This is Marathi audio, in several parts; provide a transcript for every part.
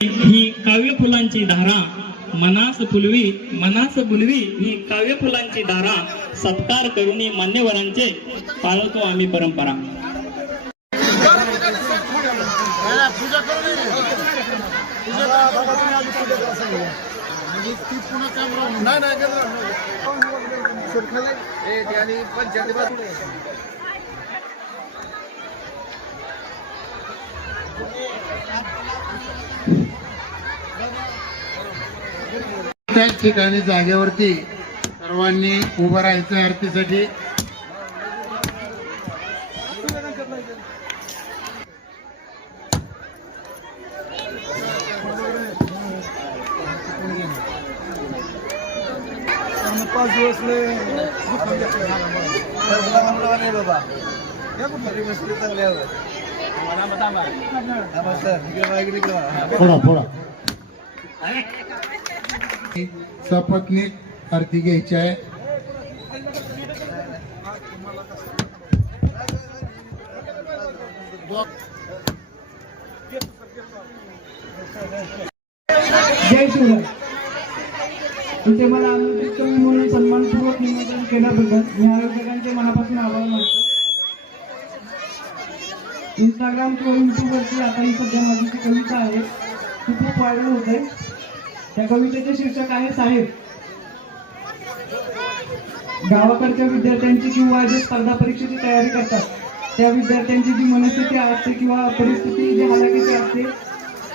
ही काव्य फुलांची धारा मनास बुलवी ही काव्य फुलांची धारा सत्कार करूनी मान्यवरांचे पाळतो आम्ही परंपरा। त्याच ठिकाणी जागेवरती सर्वांनी उभं राहायचं आरतीसाठी। पाच दिवस सपत्नीक आरती घ्यायची आहे। जय शिवराय। इथे मला आमंत्रित म्हणून सन्मानपूर्वक निमंत्रण केल्याबद्दल मी आयोजकांचे मनापासून आभार मानतो। इंस्टाग्राम किंवा युट्यूबवरती आता ही सध्या माझी जी कविता आहे ती खूप व्हायरल होते। त्या कवितेचे शीर्षक आहे साहेब। गावाकडच्या विद्यार्थ्यांची किंवा जे स्पर्धा परीक्षेची तयारी करतात त्या विद्यार्थ्यांची जी मनस्थिती असते किंवा परिस्थिती जी हालाकीची असते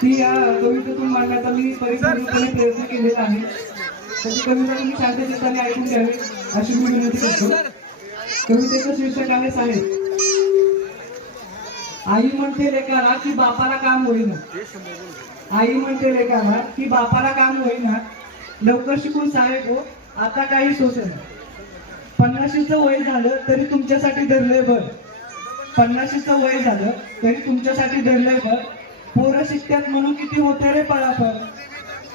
ती या कवितेतून मांडण्याचा मी परिपूर्णपणे प्रयत्न केलेला आहे। त्याची कविता तुम्ही शांतचित्ताने ऐकून घ्यावी अशी मी विनंती करतो। कवितेचं शीर्षक आहे साहेब। आई म्हणते लेकाला की बापाला काम होईना, आई म्हणते लेकाला की बापाला काम होईना, लवकर शिकून साहेब हो आता काही सोसेना। 50चं वय झालं तरी तुमच्यासाठी धरलंय भर, 50चं वय झालं तरी तुमच्यासाठी धरलंय भर। पोरं शिकतात म्हणून किती होते रे पळापळ,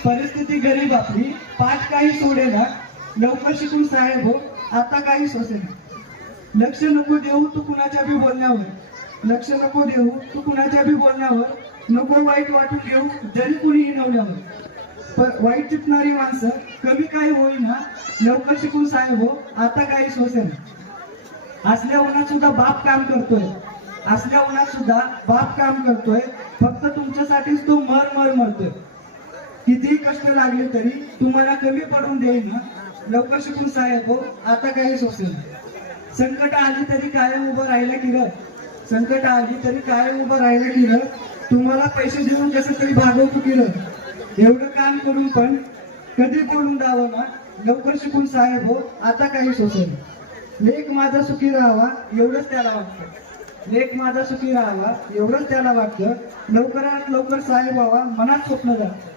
परिस्थिती गरीब आपली पाठ काही सोडेना, लवकर शिकून साहेब हो आता काही सोसेना। लक्ष नको देऊ तू कुणाच्या बी बोलण्यावर, लक्ष नको देऊ तू कुणाच्या बी बोलण्यावर, नको वाईट वाटून घेऊ जरी कुणी हिणवल्यावर। पण वाईट चिपणारी माणसं कमी काही होईना, लवकर शिकून साहेब हो आता काही सोसेना। असल्या उन्हात सुद्धा बाप काम करतोय, असल्या उन्हात सुद्धा बाप काम करतोय, फक्त तुमच्यासाठीच तो मरतोय। कितीही कष्ट लागले तरी तुम्हाला कमी पडून देईना, लवकर शिकून साहेब हो आता काही सोसेना। संकट आली तरी कायम उभं राहिलं की ग, संकट आली तरी कायम उभं राहिलं की ग, तुम्हाला पैसे देऊन कसं तरी भागवतो की ग। एवढं काम करून पण कधी बोलून द्यावं ना, लवकर शिकून साहेब हो आता काही सोसेना। लेख माझा सुखी राहावा एवढंच त्याला वाटतं, लेख माझा सुखी राहावा एवढंच त्याला वाटतं, लवकरात लवकर साहेब व्हावा मनात स्वप्न जातं।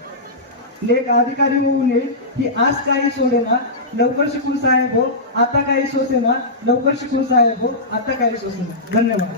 लेख अधिकारी होऊ नये ही आस काही सोडेना, लवकर शिकून साहेब हो आता काही सोसेना, लवकर शिकून साहेब हो आता काही सोसेना। धन्यवाद।